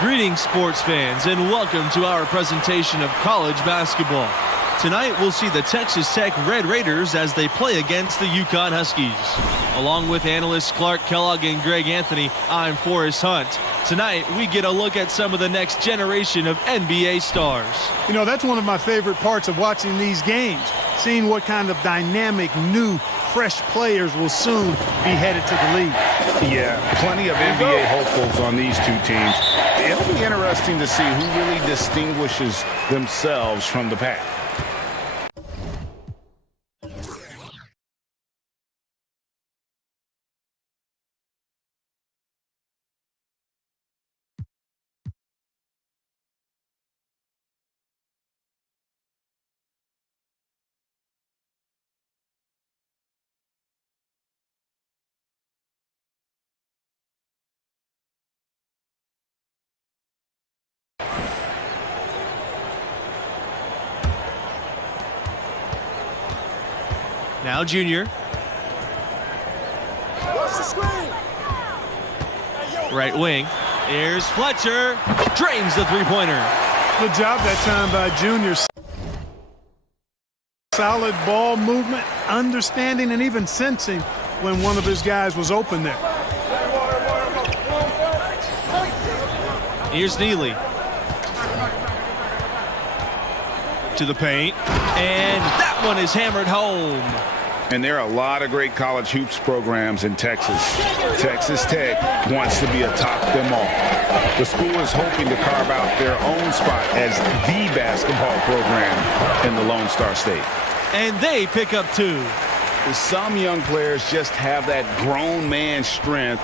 Greetings, sports fans, and welcome to our presentation of college basketball. Tonight, we'll see the Texas Tech Red Raiders as they play against the UConn Huskies. Along with analysts Clark Kellogg and Greg Anthony, I'm Forrest Hunt. Tonight, we get a look at some of the next generation of NBA stars. You know, that's one of my favorite parts of watching these games, seeing what kind of dynamic, new, fresh players will soon be headed to the league. Yeah, plenty of NBA hopefuls on these two teams. It'll be interesting to see who really distinguishes themselves from the pack. Now Junior. Right wing. Here's Fletcher. Drains the three-pointer. Good job that time by Junior. Solid ball movement, understanding, and even sensing when one of his guys was open there. Here's Neely. To the paint. And that one is hammered home. And there are a lot of great college hoops programs in Texas. Texas Tech wants to be atop them all. The school is hoping to carve out their own spot as the basketball program in the Lone Star State. And they pick up two. Some young players just have that grown man strength.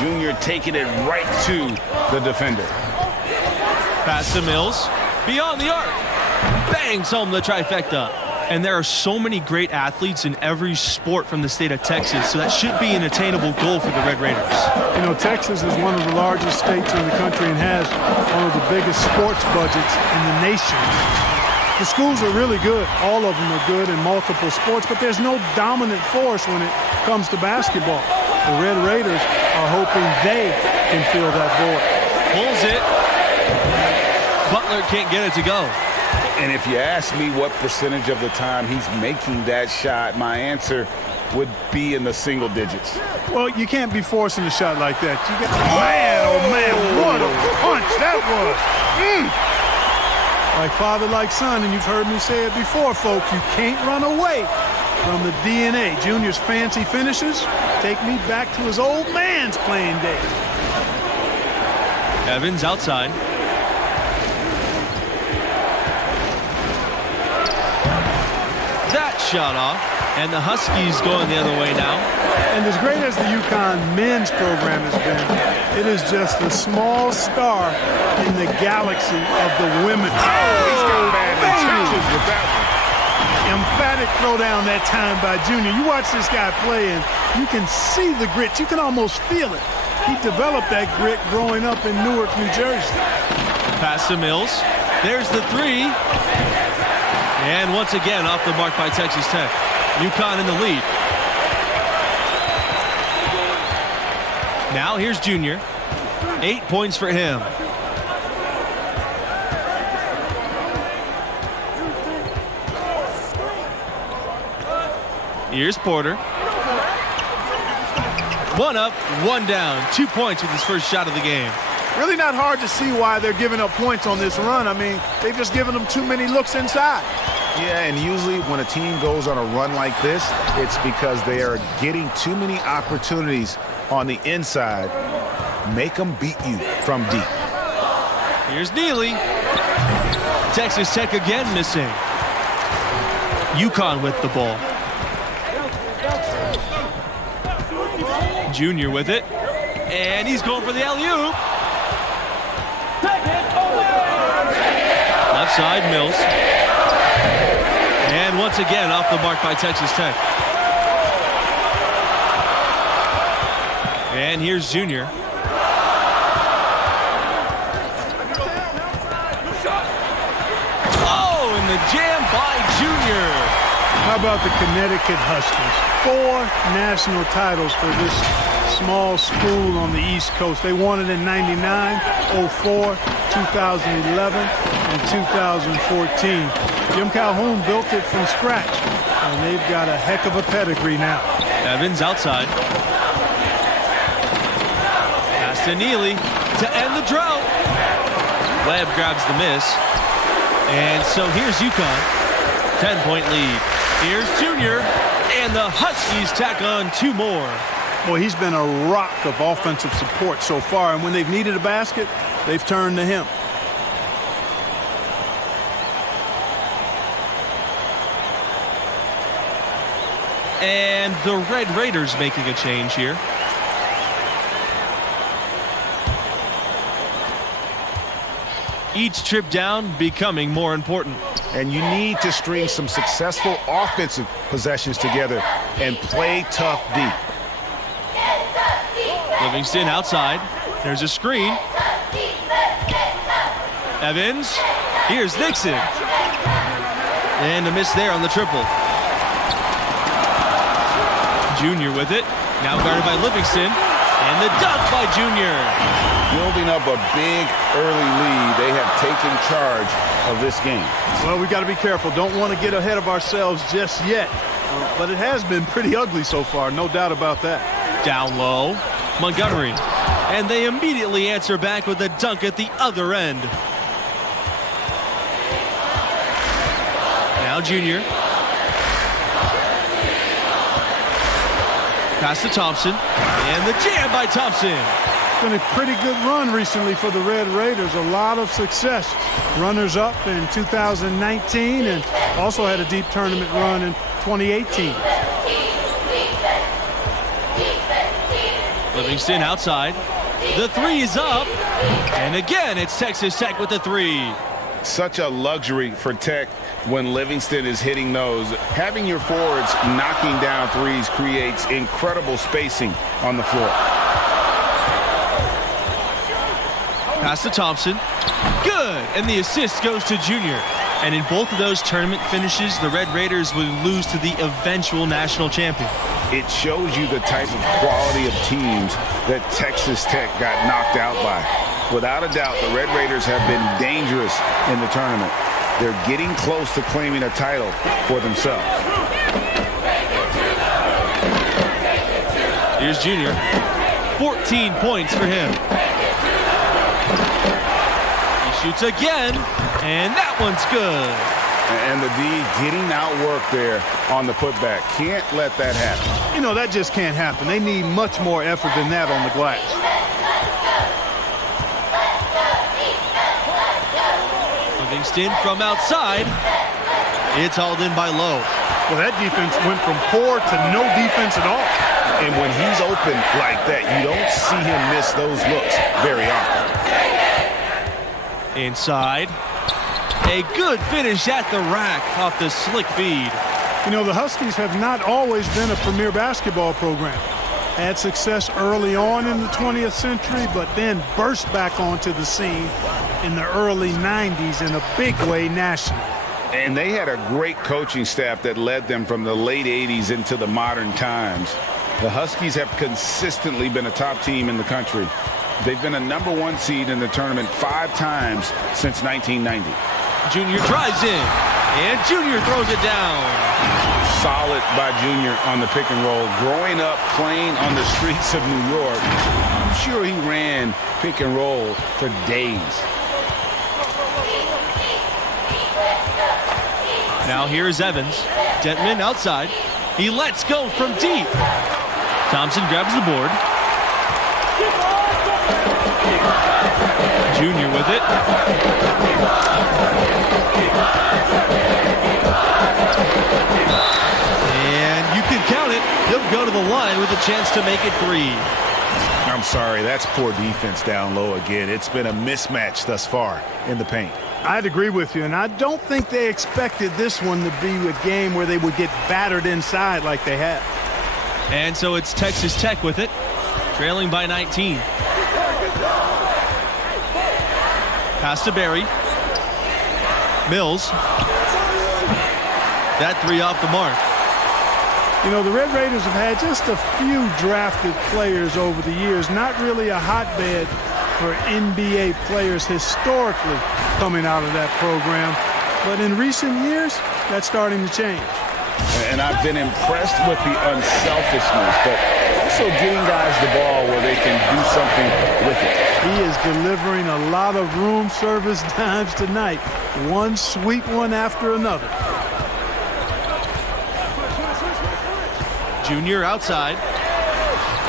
Junior taking it right to the defender. Pass to Mills. Beyond the arc. Bangs home the trifecta. And there are so many great athletes in every sport from the state of Texas, so that should be an attainable goal for the Red Raiders. You know, Texas is one of the largest states in the country and has one of the biggest sports budgets in the nation. The schools are really good. All of them are good in multiple sports, but there's no dominant force when it comes to basketball. The Red Raiders are hoping they can fill that void. Pulls it. Butler can't get it to go. And if you ask me what percentage of the time he's making that shot, my answer would be in the single digits. Well, you can't be forcing a shot like that. You got, man, oh man, what a punch that was. Like father, like son, and you've heard me say it before, folks, you can't run away from the DNA. Junior's fancy finishes take me back to his old man's playing days. Evans outside. That shot off, and the Huskies going the other way now. And as great as the UConn men's program has been, it is just a small star in the galaxy of the women. He's got bad intentions with that one. Emphatic throwdown that time by Junior. You watch this guy play, and you can see the grit. You can almost feel it. He developed that grit growing up in Newark, New Jersey. Pass to Mills. There's the three. And once again, off the mark by Texas Tech. UConn in the lead. Now here's Junior. 8 points for him. Here's Porter. One up, one down. 2 points with his first shot of the game. Really not hard to see why they're giving up points on this run. I mean, they've just given them too many looks inside. Yeah, and usually when a team goes on a run like this, it's because they are getting too many opportunities on the inside. Make them beat you from deep. Here's Neely. Texas Tech again missing. UConn with the ball. Junior with it. And he's going for the alley-oop. Left side, Mills. And once again, off the mark by Texas Tech. And here's Junior. Oh, and the jam by Junior. How about the Connecticut Huskies? 4 national titles for this small school on the East Coast. They won it in 99, 04, 2011, and 2014. Jim Calhoun built it from scratch, and they've got a heck of a pedigree now. Evans outside. Pass to Neely to end the drought. Webb grabs the miss. And so here's UConn. 10-point lead. Here's Junior. And the Huskies tack on 2 more. Boy, he's been a rock of offensive support so far, and when they've needed a basket, they've turned to him. And the Red Raiders making a change here. Each trip down becoming more important. And you need to string some successful offensive possessions together and play tough deep. Livingston outside. There's a screen. Evans. Here's Nixon. And a miss there on the triple. Junior with it. Now guarded by Livingston. And the dunk by Junior. Building up a big early lead. They have taken charge of this game. Well, we got to be careful. Don't want to get ahead of ourselves just yet. But it has been pretty ugly so far, no doubt about that. Down low. Montgomery. And they immediately answer back with a dunk at the other end. Now Junior. Pass to Thompson. And the jam by Thompson. It's been a pretty good run recently for the Red Raiders. A lot of success. Runners-up in 2019 and also had a deep tournament run in 2018. Livingston outside. The 3 is up. And again, it's Texas Tech with the 3. Such a luxury for Tech when Livingston is hitting those. Having your forwards knocking down threes creates incredible spacing on the floor. Pass to Thompson. Good. And the assist goes to Junior. And in both of those tournament finishes, the Red Raiders would lose to the eventual national champion. It shows you the type of quality of teams that Texas Tech got knocked out by. Without a doubt, the Red Raiders have been dangerous in the tournament. They're getting close to claiming a title for themselves. Here's Junior. 14 points for him. He shoots again, and that one's good. And the D getting outworked there on the putback. Can't let that happen. You know, that just can't happen. They need much more effort than that on the glass. Livingston from outside. It's hauled in by Lowe. Well, that defense went from poor to no defense at all. And when he's open like that, you don't see him miss those looks very often. Inside. A good finish at the rack off the slick feed. You know, the Huskies have not always been a premier basketball program. Had success early on in the 20th century, but then burst back onto the scene in the early 90s in a big way nationally. And they had a great coaching staff that led them from the late 80s into the modern times. The Huskies have consistently been a top team in the country. They've been a #1 seed in the tournament 5 times since 1990. Junior drives in, and Junior throws it down. Solid by Junior on the pick and roll. Growing up playing on the streets of New York, I'm sure he ran pick and roll for days. Now here's Evans. Detman outside. He lets go from deep. Thompson grabs the board. Junior with it. And you can count it. He'll go to the line with a chance to make it 3. I'm sorry, that's poor defense down low again. It's been a mismatch thus far in the paint. I'd agree with you, and I don't think they expected this one to be a game where they would get battered inside like they have. And so it's Texas Tech with it, trailing by 19. Pass to Barry. Mills. That 3 off the mark. You know, the Red Raiders have had just a few drafted players over the years, not really a hotbed for NBA players historically coming out of that program. But in recent years, that's starting to change. And I've been impressed with the unselfishness, but also getting guys the ball where they can do something with it. He is delivering a lot of room service dimes tonight. One sweet one after another. Junior outside.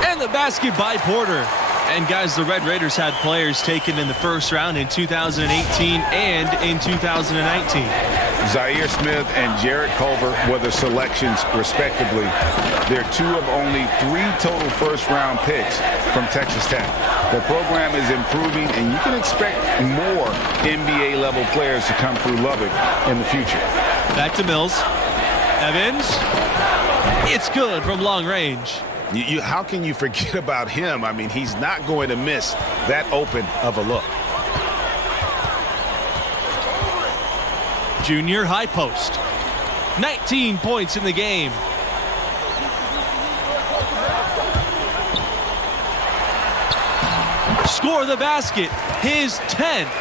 And the basket by Porter. And guys, the Red Raiders had players taken in the first round in 2018 and in 2019. Zaire Smith and Jarrett Culver were the selections, respectively. They're two of only 3 total first-round picks from Texas Tech. The program is improving, and you can expect more NBA-level players to come through Lubbock in the future. Back to Mills. Evans. It's good from long range. How can you forget about him? I mean, he's not going to miss that open of a look. Junior high post. 19 points in the game. Score the basket. His 10th.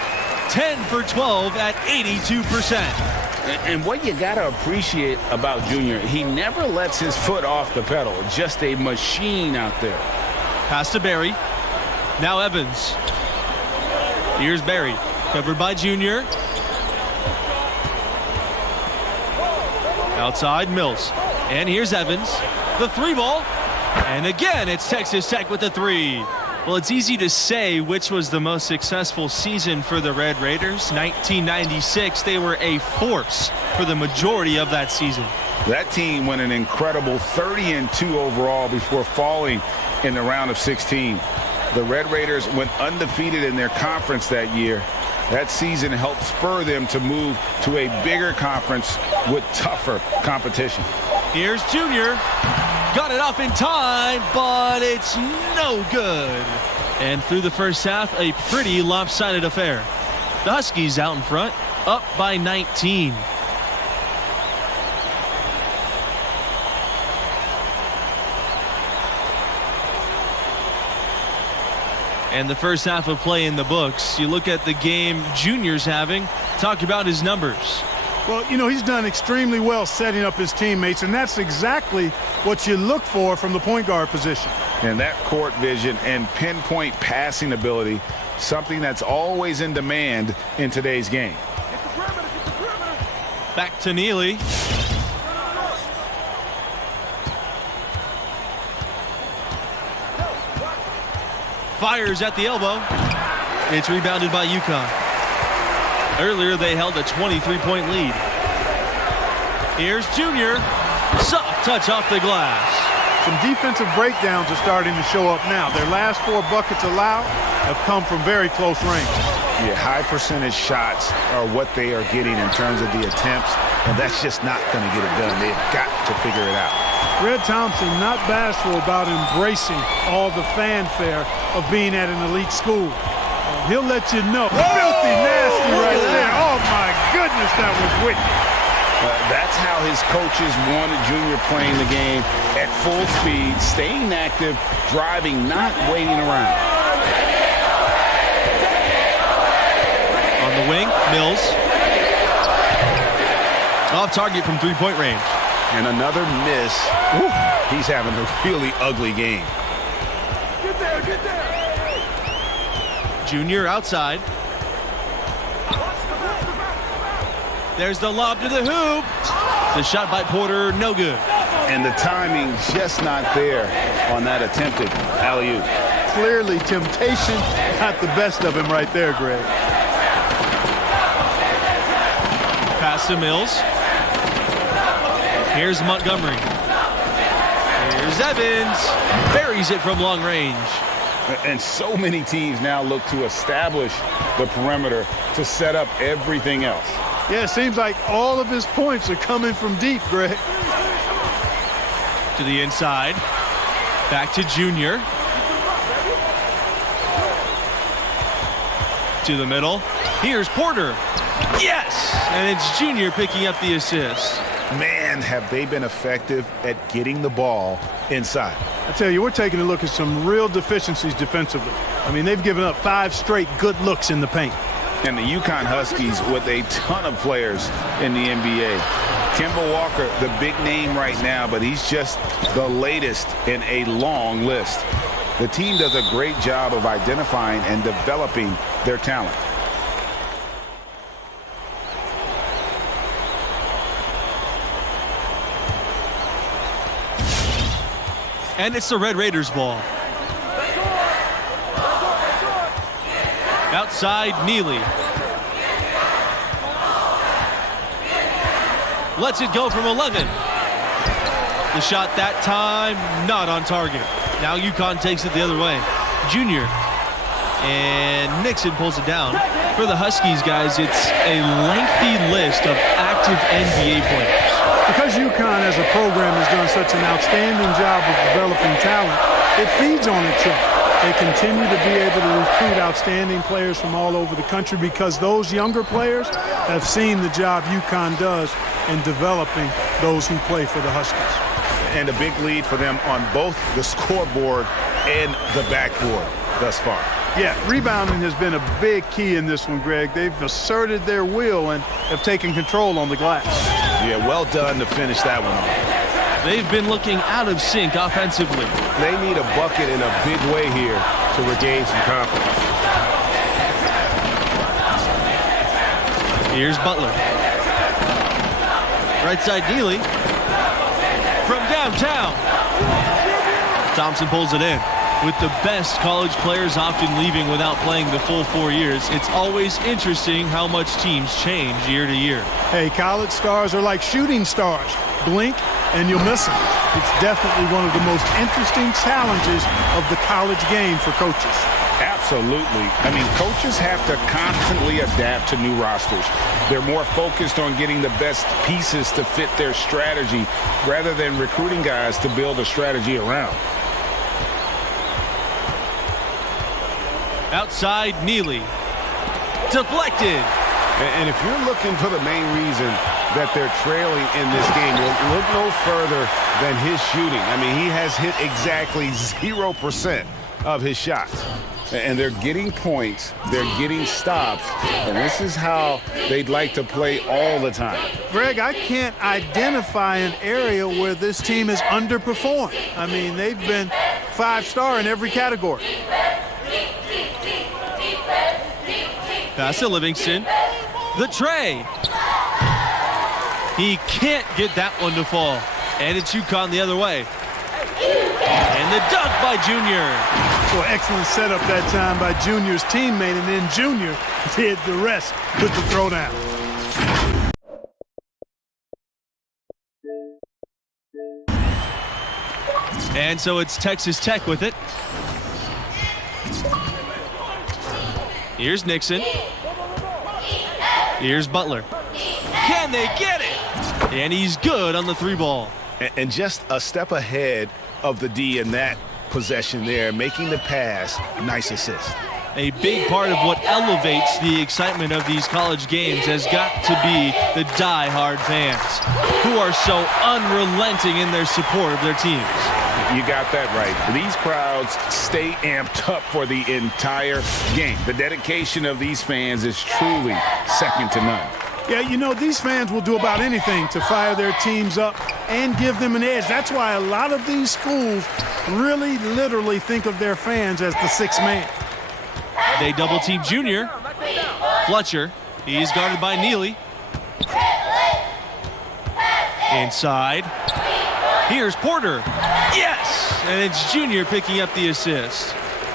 10 for 12 at 82%. And what you got to appreciate about Junior, he never lets his foot off the pedal. Just a machine out there. Pass to Barry. Now Evans. Here's Barry. Covered by Junior. Outside Mills. And here's Evans. The 3 ball. And again, it's Texas Tech with the 3. Well, it's easy to say which was the most successful season for the Red Raiders. 1996, they were a force for the majority of that season. That team went an incredible 30-2 overall before falling in the round of 16. The Red Raiders went undefeated in their conference that year. That season helped spur them to move to a bigger conference with tougher competition. Here's Junior. Got it off in time, but it's no good. And through the first half, a pretty lopsided affair. The Huskies out in front, up by 19. And the first half of play in the books. You look at the game Junior's having, talk about his numbers. Well, you know, he's done extremely well setting up his teammates, and that's exactly what you look for from the point guard position. And that court vision and pinpoint passing ability, something that's always in demand in today's game. Back to Neely. Fires at the elbow. It's rebounded by UConn. Earlier, they held a 23-point lead. Here's Junior. Soft touch off the glass. Some defensive breakdowns are starting to show up now. Their last 4 buckets allowed have come from very close range. Yeah, high percentage shots are what they are getting in terms of the attempts, and that's just not going to get it done. They've got to figure it out. Red Thompson not bashful about embracing all the fanfare of being at an elite school. He'll let you know. Filthy nasty right there. Oh, my goodness, that was wicked. That's how his coaches wanted Junior playing the game at full speed, staying active, driving, not waiting around. On the wing, Mills. Off target from 3-point range. And another miss. Woo. He's having a really ugly game. Get there, get there. Junior outside. There's the lob to the hoop. The shot by Porter, no good. And the timing just not there on that attempted alley-oop. Clearly, temptation got the best of him right there, Greg. Pass to Mills. Here's Montgomery. Here's Evans. Buries it from long range. And so many teams now look to establish the perimeter to set up everything else. Yeah, it seems like all of his points are coming from deep, Greg. To the inside. Back to Junior. To the middle. Here's Porter. Yes! And it's Junior picking up the assist. Man, have they been effective at getting the ball inside. I tell you, we're taking a look at some real deficiencies defensively. I mean, they've given up 5 straight good looks in the paint. And the UConn Huskies with a ton of players in the NBA. Kemba Walker, the big name right now, but he's just the latest in a long list. The team does a great job of identifying and developing their talent. And it's the Red Raiders ball. Outside, Neely. Lets it go from 11. The shot that time, not on target. Now UConn takes it the other way. Junior. And Nixon pulls it down. For the Huskies, guys, it's a lengthy list of active NBA players. Because UConn as a program has done such an outstanding job of developing talent, it feeds on itself. They continue to be able to recruit outstanding players from all over the country because those younger players have seen the job UConn does in developing those who play for the Huskies. And a big lead for them on both the scoreboard and the backboard thus far. Yeah, rebounding has been a big key in this one, Greg. They've asserted their will and have taken control on the glass. Yeah, well done to finish that one off. They've been looking out of sync offensively. They need a bucket in a big way here to regain some confidence. Here's Butler. Right side, Neely. From downtown. Thompson pulls it in. With the best college players often leaving without playing the full 4 years, it's always interesting how much teams change year to year. Hey, college stars are like shooting stars. Blink and you'll miss them. It's definitely one of the most interesting challenges of the college game for coaches. Absolutely. I mean, coaches have to constantly adapt to new rosters. They're more focused on getting the best pieces to fit their strategy rather than recruiting guys to build a strategy around. Outside, Neely. Deflected. And if you're looking for the main reason that they're trailing in this game, look no further than his shooting. I mean, he has hit exactly 0% of his shots. And they're getting points, they're getting stops, and this is how they'd like to play all the time. Greg, I can't identify an area where this team has underperformed. I mean, they've been 5-star in every category. Pass to Livingston. The tray. He can't get that one to fall. And it's UConn the other way. And the dunk by Junior. Well, excellent setup that time by Junior's teammate, and then Junior did the rest with the throwdown. And so it's Texas Tech with it. Here's Nixon. Here's Butler. Can they get it? And he's good on the 3-ball. And just a step ahead of the D in that possession there, making the pass. Nice assist. A big part of what elevates the excitement of these college games has got to be the die-hard fans who are so unrelenting in their support of their teams. You got that right. These crowds stay amped up for the entire game. The dedication of these fans is truly second to none. Yeah, you know, these fans will do about anything to fire their teams up and give them an edge. That's why a lot of these schools really literally think of their fans as the sixth man. They double-team Junior. Fletcher, he's guarded by Neely. Inside. Here's Porter. Yes! And it's Junior picking up the assist.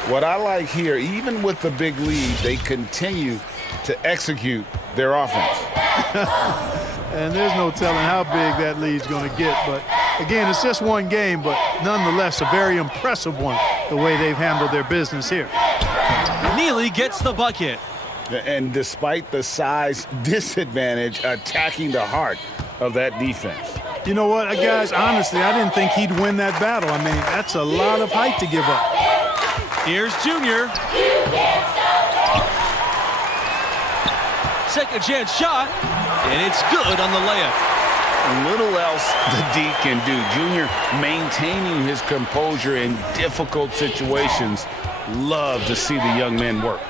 What I like here, even with the big lead, they continue to execute their offense. And there's no telling how big that lead's going to get. But, again, it's just one game, but nonetheless a very impressive one, the way they've handled their business here. Neely gets the bucket. And despite the size disadvantage, attacking the heart of that defense. You know what, guys, honestly, I didn't think he'd win that battle. I mean, that's a lot of height to give up. Here's Junior. Second chance shot, and it's good on the layup. little else the D can do. Junior maintaining his composure in difficult situations. Love to see the young men work.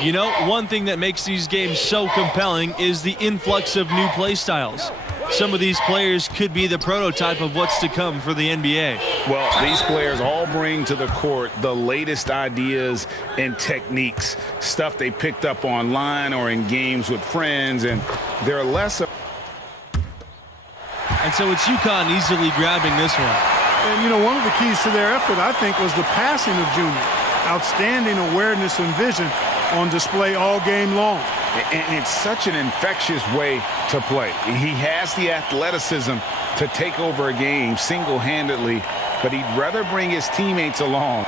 You know, one thing that makes these games so compelling is the influx of new play styles. Some of these players could be the prototype of what's to come for the NBA. Well, these players all bring to the court the latest ideas and techniques, stuff they picked up online or in games with friends, and they're less of... And so it's UConn easily grabbing this one. And, you know, one of the keys to their effort, I think, was the passing of Junior. Outstanding awareness and vision on display all game long. And it's such an infectious way to play. He has the athleticism to take over a game single-handedly, but he'd rather bring his teammates along.